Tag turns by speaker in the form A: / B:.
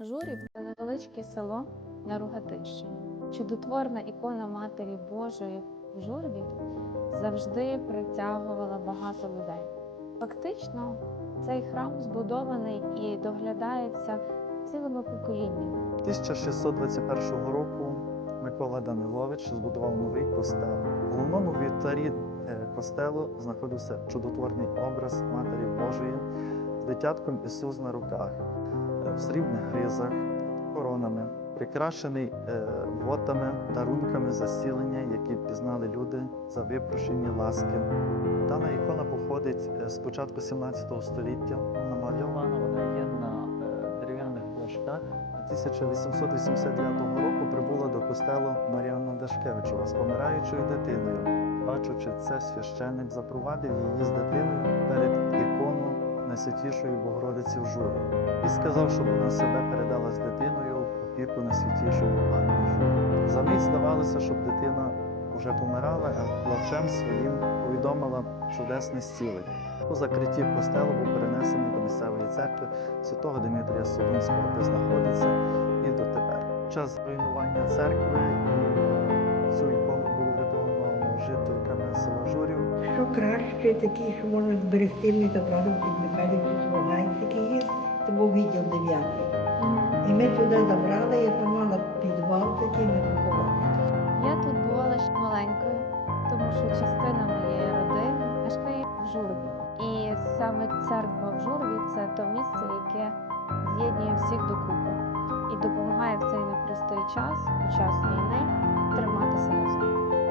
A: Журів це невеличке село на Ругатищині. Чудотворна ікона Матері Божої в журбі завжди притягувала багато людей. Фактично, цей храм збудований і доглядається цілими поколіннями.
B: 1621 року Микола Данилович збудував новий костел. В головному вівтарі е, костелу знаходився чудотворний образ Матері Божої з дитятком Ісус на руках, в срібних гризах, коронами, прикрашений е, вотами, дарунками засілення, які пізнали люди за випрошені ласки. Дана ікона походить е, з початку 17 століття. Намальована вона є на е, дерев'яних дошках. 1889 року прибула до костелу Маріанна Дашкевичова з помираючою дитиною. Бачучи це, священник запровадив її з дитиною перед ікону Найсвятішої Богородиці в журі і сказав, щоб вона себе передала з дитиною в опіку Найсвятішої Анни Жури. За мить здавалося, щоб дитина вже помирала, а плачем своїм повідомила чудесне зцілення. По закритті костелу був перенесений до місцевої церкви святого Дмитрія Солунського, де знаходиться і дотепер. Час руйнування церкви
C: краще, такі, що можна зберегти, ми забрали під Михайлівську Слуганськ, який є, це був відділ 9. І ми туди забрали, я там мала підвал такий, ми поховали.
A: Я тут бувала ще маленькою, тому що частина моєї родини мешкає в журбі. І саме церква в журбі це то місце, яке з'єднує всіх докупи і допомагає в цей непростий час, у час війни, триматися разом.